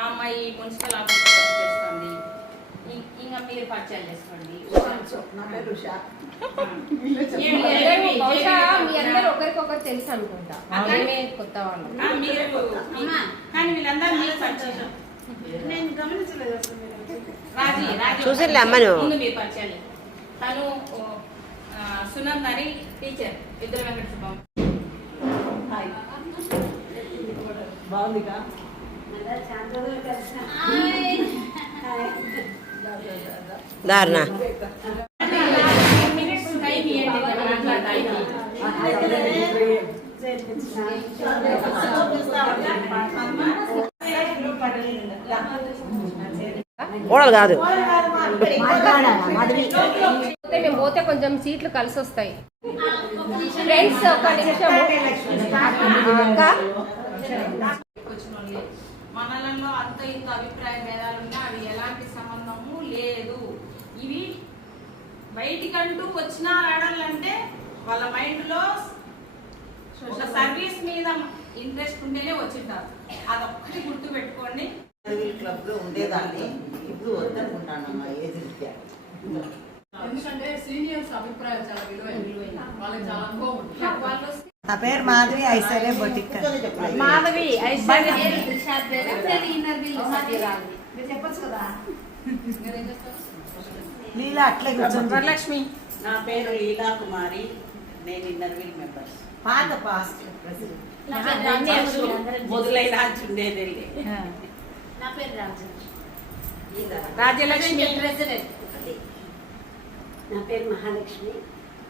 ఆ అమ్మాయి municipal office work చేస్తుంది. ఇంకా మీరు పరిచయం చేసుకోండి. ఒకరికొకరు తెలుసు అనుకుంటా. కొత్త వాళ్ళం. మీరు మీ- కానీ వీళ్ళందరూ మీకు పరిచయం. నేను గమనించలేదు మీరు రాజీ రాజీ చూసిర్లే అమ్మను. ముందు మీరు పరిచయం. లేదు. తను ఓ, ఆ, సునంద్ అని టీచర్ ఇద్దరు వెంకట హాయ్. బాగుందిగా? దారుణ ఓడలు కాదు. మేము పోతే కొంచెం సీట్లు కలిసి వస్తాయి. ఫ్రెండ్స్ ఒక నిమిషం అక్క? మనలలో అంత ఇంత అభిప్రాయ భేదాలు ఉన్నా అవి ఎలాంటి సంబంధము లేదు. ఇవి బయటికంటూ వచ్చిన ఆడాలంటే వాళ్ళ మైండ్లో ఒక సర్వీస్ మీద ఇంట్రెస్ట్ ఉంటేనే వచ్చింటారు. అదొక్కటి గుర్తు పెట్టుకోండి క్లబ్లో ఉండేదాన్ని. ఇప్పుడు వద్దనుకుంటాను ఏజ్ ఎందుకంటే సీనియర్స్ అభిప్రాయం చాలా విలువైన వాళ్ళకి చాలా అనుభవం వాళ్ళు వస్తే నా పేరు మాధవి ఐశ్వర్య బొటిక్. మాధవి ఐశ్వర్య. లీలా అట్లే వరలక్ష్మి. నా పేరు లీలా కుమారి. నేను ఇన్నర్వీల్ మెంబర్ పాత పాస్ట్ మొదలైన చుండేది నా పేరు రాజు. రాజ్యలక్ష్మి. నా పేరు మహాలక్ష్మి.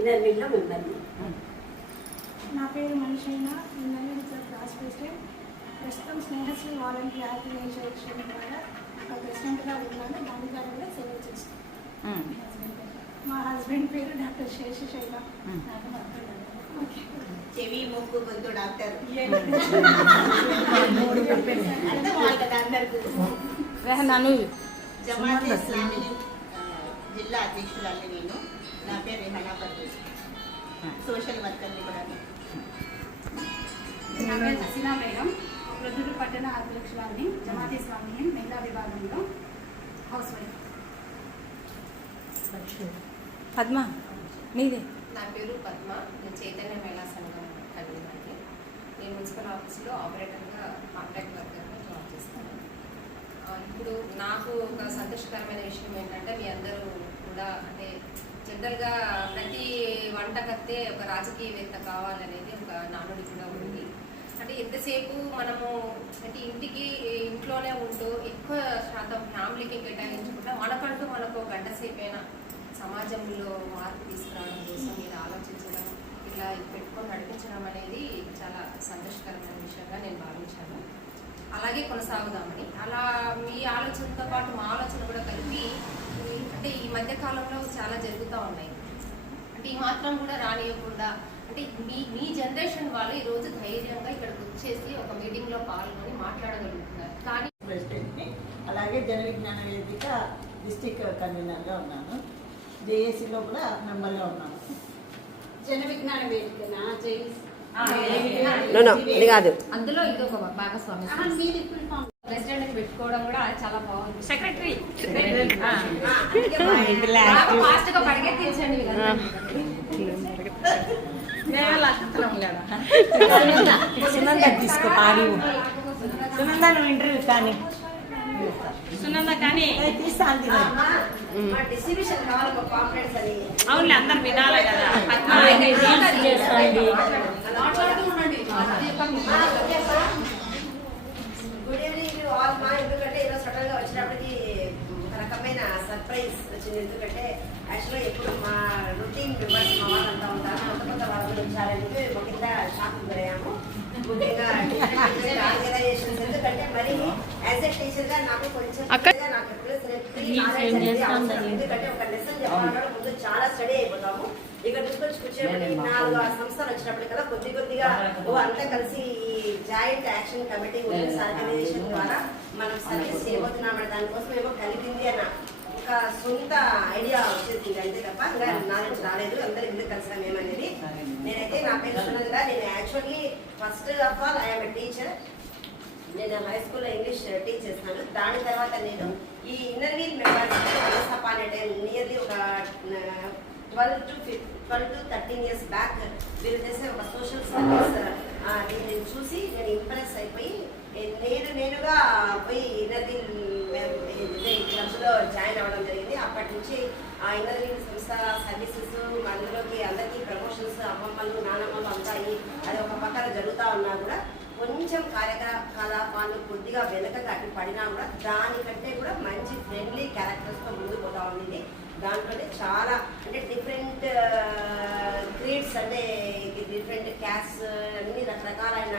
ఇన్నర్వీల్లో మెంబర్ని నా పేరు మనిషైన నేను క్లాస్ ప్రెసిడెంట్ ప్రస్తుతం స్నేహశ్రీ వాలంటీర్ ఆర్గనైజేషన్ ద్వారా ఒక ప్రెసిడెంట్గా ఉన్నాను. దాని ద్వారా కూడా సేవ చేస్తాను. మా హస్బెండ్ పేరు డాక్టర్ శేషశైల. చెవి ముక్కు గొంతు డాక్టర్. నన్ను జమాత్ ఇస్లామీ జిల్లా అధ్యక్షురాలి నేను. నా పేరు రేహనా పర్వేజ్ సోషల్ వర్కర్ని కూడా నా పేరు హసీనా బేగం ప్రొద్దుటూరు పట్టణ అధ్యక్షురాలిని జమాతీ స్వామి మహిళా విభాగంలో హౌస్ వైఫ్ పద్మ నీదే. నా పేరు పద్మ. నేను చైతన్య మహిళా సంఘం కన్వీనర్ని నేను మున్సిపల్ ఆఫీస్లో ఆపరేటర్గా కాంట్రాక్ట్ వర్కర్గా జాబ్ చేస్తాను. ఇప్పుడు నాకు ఒక సంతోషకరమైన విషయం ఏంటంటే మీ అందరూ కూడా అంటే జనరల్గా ప్రతి వంటకత్తే ఒక రాజకీయవేత్త కావాలనేది ఒక నానుడి కూడా ఉంది. అంటే ఎంతసేపు మనము అంటే ఇంటికి ఇంట్లోనే ఉంటూ ఎక్కువ శాతం ఫ్యామిలీకి కేటాయించకుండా మనకంటూ మనకు ఒక గంట సేపైనా సమాజంలో మార్పు తీసుకురావడం కోసం మీరు ఆలోచించడం ఇలా పెట్టుకొని నడిపించడం అనేది చాలా సంతోషకరమైన విషయంగా నేను భావించాను. అలాగే కొనసాగుదామని. అలా మీ ఆలోచనతో పాటు మా ఆలోచన కూడా కలిపి అంటే ఈ మధ్య కాలంలో చాలా జరుగుతూ ఉన్నాయి. అంటే ఈ మాత్రం కూడా రానియకుండా అంటే మీ మీ జనరేషన్ వాళ్ళు ఈ రోజు ధైర్యంగా ఇక్కడికి వచ్చేసి ఒక మీటింగ్లో పాల్గొని మాట్లాడగలుగుతున్నారు. కానీ ప్రెసిడెంట్ని అలాగే జన విజ్ఞాన వేదిక డిస్టిక్ కన్వీనర్గా ఉన్నాను. జేఏసీలో కూడా మెంబర్గా ఉన్నాను. జన విజ్ఞాన వేదికనా కాదు. అందులో ఇది ఒక భాగస్వామి ప్రెసిడెంట్ పెట్టుకోవడం కూడా చాలా బాగుంది. సెక్రటరీ ఫాస్ట్గా పరిగెత్తించండి. వీళ్ళందరినీ. సునంద తీసుకో పాడి సునంద నువ్వు ఇంటర్వ్యూ కానీ. సునంద కానీ. తీస్తాను అవునులే అందరు వినాలి కదా? గుడ్ ఈవినింగ్ ఆల్ మా. ఎందుకంటే ఈరోజు సడన్గా వచ్చినప్పటికి ఒక రకమైన సర్ప్రైజ్ వచ్చింది. ఎందుకంటే యాక్చువల్గా ఎప్పుడు మా రొటీన్ మెంబర్స్ మా వాళ్ళంతా ఉంటారు కొత్త కొత్త చెప్పి మా కింద షాక్ గురయ్యాము. ముఖ్యంగా ఆర్గనైజేషన్స్ ఎందుకంటే మరి యాజ్ ఎ నాకు కొంచెం నాకు. ఎందుకంటే ఒక లెసన్ చెప్పాలంటే ముందు చాలా స్టడీ అయిపోతాము. ఇక్కడ తీసుకొచ్చి కూర్చోబెట్టి నాలుగు ఆ సంస్థలు వచ్చినప్పటికల్లా కొద్ది కొద్దిగా ఓ అంతా కలిసి ఈ joint action committee women's organization ద్వారా మనం సర్వీస్ చేయబోతున్నాం దానికోసం ఏమో కలిగింది అన్న. సొంత ఐడియా వచ్చేసింది అంతే తప్ప ఇంకా నాలెడ్జ్ రాలేదు అందరూ ఇల్లు కలిసాం ఏమనేది నేనైతే నా పేరు సునంద నేను actually first of all I'm teacher నేను హై స్కూల్లో ఇంగ్లీష్ టీచ్ చేస్తాను. దాని తర్వాత నేను ఈ ఇంటర్వ్యూ మెంబర్స్ అనే టైం నియర్లీ ఒక twelve to twelve to thirteen years back వీళ్ళు చేసే ఒక సోషల్ సర్వీస్ నేను చూసి నేను ఇంప్రెస్ అయిపోయి నేను నేనుగా పోయి ఇంటర్వ్యూ క్లబ్లో జాయిన్ అవ్వడం జరిగింది. అప్పటి నుంచి ఆ ఇంటర్వ్యూ సంస్థ సర్వీసెస్ అందులోకి అందరికీ ప్రమోషన్స్ అమ్మమ్మలు నానమ్మలు అంతాయి అది ఒక పక్కన జరుగుతూ ఉన్నా కూడా కొంచెం కార్యకలాపాలు కొద్దిగా వెనక అటు పడినా కూడా దానికంటే కూడా మంచి ఫ్రెండ్లీ క్యారెక్టర్స్తో ముందుకు పోతా ఉంది దాంట్లోనే చాలా అంటే డిఫరెంట్ క్రీడ్స్ అంటే డిఫరెంట్ క్యాస్ అన్ని రకరకాలైన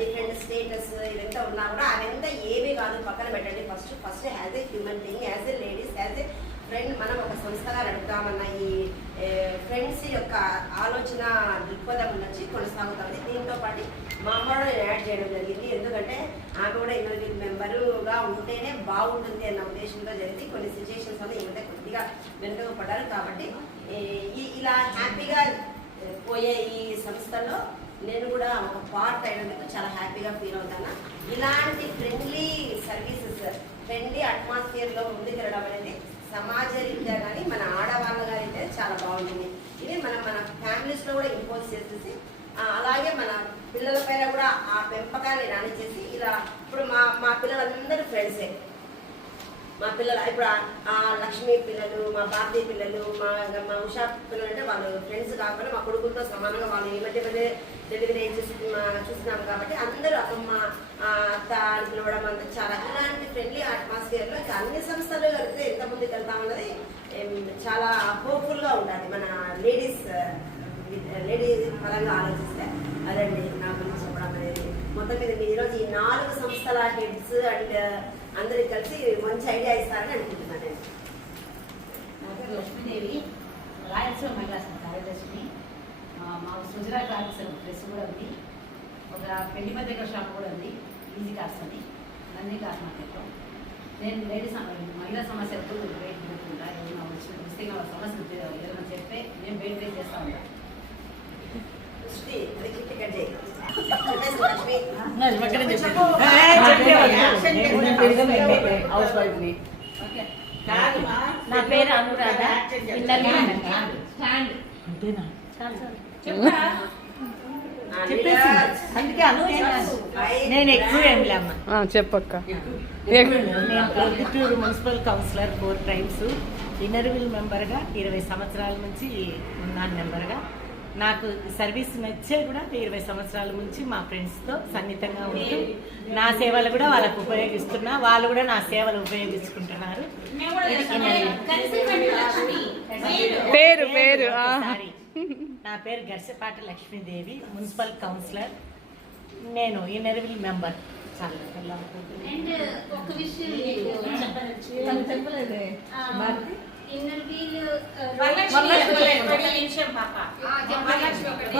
డిఫరెంట్ స్టేటస్ ఇదంతా ఉన్నా కూడా అవంతా ఏమీ కాదు పక్కన పెట్టండి. First first as a human being as a ladies as a friend మనం ఒక సంస్థగా నడుపుతామన్న ఈ ఫ్రెండ్స్ యొక్క ఆలోచన దృక్పథం నుంచి కొనసాగుతుంది దీంతో పాటు మా అమ్మ కూడా యాడ్ చేయడం జరిగింది. ఎందుకంటే ఆమె కూడా ఇన్వెల్యూట్ మెంబరుగా ఉంటేనే బాగుంటుంది అన్న ఉద్దేశంతో జరిగింది. కొన్ని సిచ్యుయేషన్స్ వల్ల ఈ కొద్దిగా వెనుక పడ్డారు కాబట్టి ఇలా హ్యాపీగా పోయే ఈ సంస్థలో నేను కూడా ఒక పార్ట్ అయినందుకు చాలా హ్యాపీగా ఫీల్ అవుతాను. ఇలాంటి ఫ్రెండ్లీ సర్వీసెస్ ఫ్రెండ్లీ అట్మాస్ఫియర్లో ముందుకెళ్ళడం అనేది సమాజ రీత్యా కానీ మన ఆడవాళ్ళ గారి చాలా బాగుంటుంది. ఇది మనం మన ఫ్యామిలీస్లో కూడా ఇంపోజ్ చేసేసి అలాగే మన పిల్లల పైన కూడా ఆ పెంపకాన్ని రానిచ్చేసి ఇలా ఇప్పుడు మా మా పిల్లలందరూ ఫ్రెండ్సే మా పిల్లలు ఇప్పుడు ఆ- లక్ష్మి పిల్లలు మా భారతి పిల్లలు మా మా ఉషా పిల్లలు అంటే వాళ్ళు ఫ్రెండ్స్ కాకుండా మా కొడుకులతో సమానంగా వాళ్ళు ఈ మధ్య మధ్య డెలివరీ చూసి చూస్తున్నాం కాబట్టి అందరూ అమ్మమ్మ అత్త అని పిలవడం అంతా చాలా ఇలాంటి ఫ్రెండ్లీ అట్మాస్ఫియర్లో ఇంకా అన్ని సంస్థలు కలిపితే ఎంత ముందుకు వెళ్తామన్నది చాలా హోప్ఫుల్గా ఉండాలి మన లేడీస్ లేడీస్ పరంగా ఆలోచిస్తే. అదండి నా గురించి చెప్పడం అనేది మొత్తం మీద మీరు ఈరోజు ఈ నాలుగు సంస్థల హెడ్స్ అండ్ అందరికి కలిసి మంచి ఐడియా ఇస్తారని అనుకుంటున్నాను నా పేరు లక్ష్మీదేవి రాయలసీమ మహిళా సంఘ కార్యదర్శిని. మా సుజరా కార్డ్స్ డ్రెస్ కూడా ఉంది. ఒక పెళ్ళి మధ్య షాప్ కూడా ఉంది. ఈజీ కార్డ్స్ అని నంది కాస్ట్ మార్కెట్లో నేను లేడీస్ మహిళా సమస్యలకు వెయిట్ పెట్టుకుంటా ఏమైనా వచ్చిన వస్తే సమస్యలు తె- ఏదైనా చెప్తే నేను బయట చేస్తా ఉంటాను సృష్టి అది చిట్టి కట్ చేయి చెప్పేసి లక్ష్మి హౌస్ వైఫ్ని కాదుమా. నా పేరు అనురాధ పిల్లలు అందుకే అందుకే నేను ఎక్కువ ఏం లేమ్మా చెప్పక్క నేను Proddatur municipal councillor four times Inner Wheel మెంబర్గా ఇరవై సంవత్సరాల నుంచి ఉన్నాను మెంబర్గా నాకు సర్వీస్ నచ్చే కూడా ఇరవై సంవత్సరాల నుంచి మా ఫ్రెండ్స్తో సన్నిహితంగా ఉంటూ నా సేవలు కూడా వాళ్ళకు ఉపయోగిస్తున్నా. వాళ్ళు కూడా నా సేవలు ఉపయోగించుకుంటున్నారు. పేరు పేరు నా పేరు గర్సపాటి లక్ష్మీదేవి మున్సిపల్ కౌన్సిలర్. నేను ఇన్నర్విల్ మెంబర్. చాలా వరలక్ష్మి ఒకటి.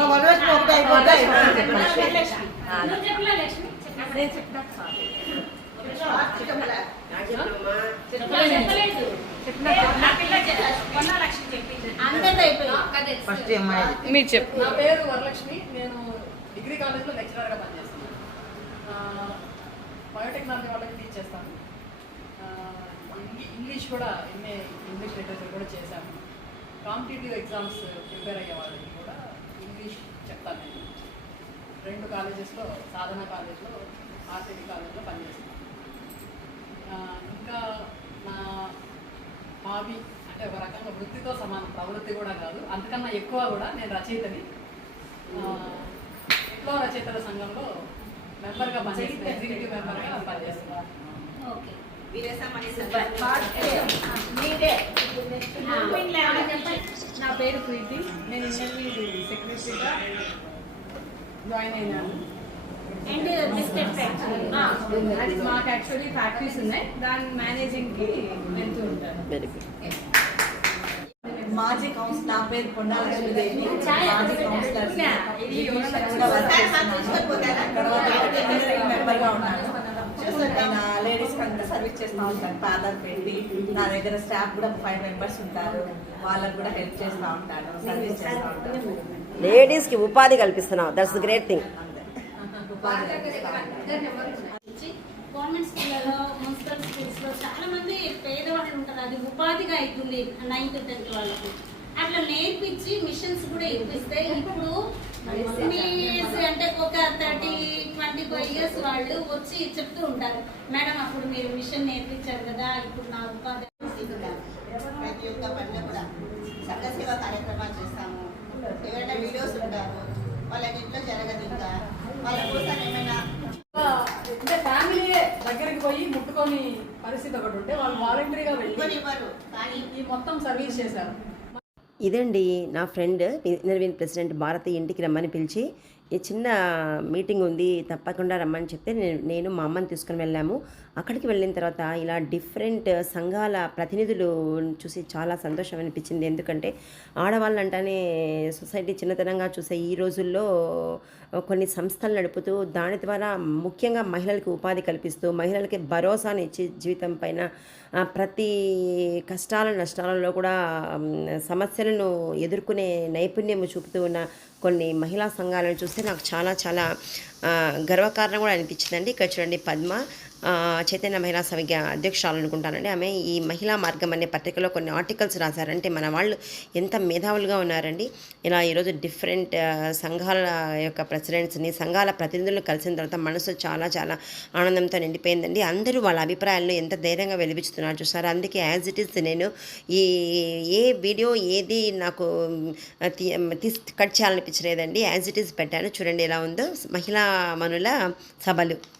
మీరు చెప్పు. నా పేరు వరలక్ష్మి. నేను డిగ్రీ కాలేజ్లో లెక్చరర్గా పనిచేస్తున్నాను. బయోటెక్నాలజీ వాళ్ళకి టీచ్ చేస్తాను. ఇంగ్లీష్ కూడా ఎంఏ ఇంగ్లీష్ లిటరేచర్ కూడా చేశాను. కాంపిటేటివ్ ఎగ్జామ్స్ ప్రిపేర్ అయ్యే వాళ్ళకి కూడా ఇంగ్లీష్ చెప్తాను నేను. రెండు కాలేజెస్లో సాధన కాలేజ్లో ఆర్టీడీ కాలేజ్లో పనిచేస్తున్నాను. ఇంకా నా హాబీ అంటే ఒక రకంగా వృత్తితో సమానం ప్రవృత్తి కూడా కాదు. అంతకన్నా ఎక్కువ కూడా నేను రచయితని. ఎక్కువ విప్లవ రచయితల సంఘంలో మెంబర్గా పనిచేస్తాను ఎగ్జిక్యూటివ్ మెంబర్గా పనిచేస్తున్నాను ఓకే. నా పేరు ప్రీతి. నేను ఇంటర్వ్యూ సెక్రటరీగా జాయిన్ అయినాను. అండ్ బిస్కెట్ ఫ్యాక్టరీ అది మాకు యాక్చువల్లీ ఫ్యాక్టరీస్ ఉన్నాయి. దాని మేనేజింగ్కి వెళ్తూ ఉంటాను. వెరీ గుడ్ మాజీ కౌన్సిల్ నా పేరు కొండా లక్ష్మీదేవి. మాజీ కౌన్సిలర్. మెంబర్గా ఉన్నాను నేను లేడీస్ అంతా సర్వీస్ చేస్తూ ఉంటాను. పార్లర్ పెట్టి నా దగ్గర స్టాఫ్ కూడా ఫైవ్ మెంబర్స్ ఉంటారు. వాళ్ళకు కూడా హెల్ప్ చేస్తూ ఉంటాను. సర్వీస్ చేస్తూ ఉంటాను. లేడీస్కి ఉపాధి కల్పిస్తున్నావు that's the great thing. Government స్కూళ్ళలో మున్సిపల్ స్కూల్స్లో చాలా మంది పేదవాళ్ళు ఉంటారు. అది ఉపాధిగా అవుతుంది నైన్త్ టెన్త్ వాళ్ళకి. అట్లా నేర్పించి మిషన్స్ కూడా ఇప్పిస్తే ఇప్పుడు మీ ఏజ్ అంటే ఒక థర్టీ ట్వంటీ ఫైవ్ ఇయర్స్ వాళ్ళు వచ్చి చెప్తూ ఉంటారు. మేడం అప్పుడు మీరు మిషన్ నేర్పించారు కదా ఇప్పుడు నా ఉపాధి ఇస్తున్నాము. ప్రతి ఒక్క పనిలో కూడా. సంఘ సేవ కార్యక్రమాలు చేస్తాము. ఎవరైనా వీడియోస్ ఉంటారు వాళ్ళకి ఇంట్లో జరగదు ఇంకా. వాళ్ళ కోసం ఏమైనా అంటే ఫ్యామిలీ దగ్గరికి పోయి ముట్టుకొని పరిస్థితి ఒకటి ఉంటే వాళ్ళు వాలంటరీగా వెళ్ళి ఈ మొత్తం సర్వీస్ చేశారు. ఇదండి నా ఫ్రెండ్ నిర్వీన్ ప్రెసిడెంట్ భారతి ఇంటికి రమ్మని పిలిచి చిన్న మీటింగ్ ఉంది తప్పకుండా రమ్మని చెప్తే నేను నేను మా అమ్మని తీసుకుని వెళ్ళాము. అక్కడికి వెళ్ళిన తర్వాత ఇలా డిఫరెంట్ సంఘాల ప్రతినిధులు చూసి చాలా సంతోషం అనిపించింది. ఎందుకంటే ఆడవాళ్ళు అంటేనే సొసైటీ చిన్నతనంగా చూసే ఈ రోజుల్లో కొన్ని సంస్థలు నడుపుతూ దాని ద్వారా ముఖ్యంగా మహిళలకు ఉపాధి కల్పిస్తూ మహిళలకి భరోసాని ఇచ్చి జీవితం పైన ప్రతి కష్టాల నష్టాలలో కూడా సమస్యలను ఎదుర్కొనే నైపుణ్యం చూపుతూ ఉన్న కొన్ని మహిళా సంఘాలను చూస్తే నాకు చాలా చాలా గర్వకారణం కూడా అనిపించిందండి. ఇక్కడ చూడండి పద్మ. చైతన్య మహిళా సమిఖ్య అధ్యక్షురాలు అనుకుంటానండి. ఆమె ఈ మహిళా మార్గం అనే పత్రికలో కొన్ని ఆర్టికల్స్ రాశారంటే మన వాళ్ళు ఎంత మేధావులుగా ఉన్నారండి. ఇలా ఈరోజు డిఫరెంట్ సంఘాల యొక్క ప్రెసిడెంట్స్ని సంఘాల ప్రతినిధులను కలిసిన తర్వాత మనసు చాలా చాలా ఆనందంతో నిండిపోయిందండి. అందరూ వాళ్ళ అభిప్రాయాలను ఎంత ధైర్యంగా వెలిపించుతున్నారు చూసారు? అందుకే యాజ్ ఇట్ ఈస్ నేను ఈ ఏ వీడియో ఏది నాకు తీసి కట్ చేయాలనిపించలేదండి. యాజ్ ఇట్ ఈస్ పెట్టాను. చూడండి ఎలా ఉందో. మహిళా మనుల సభలు.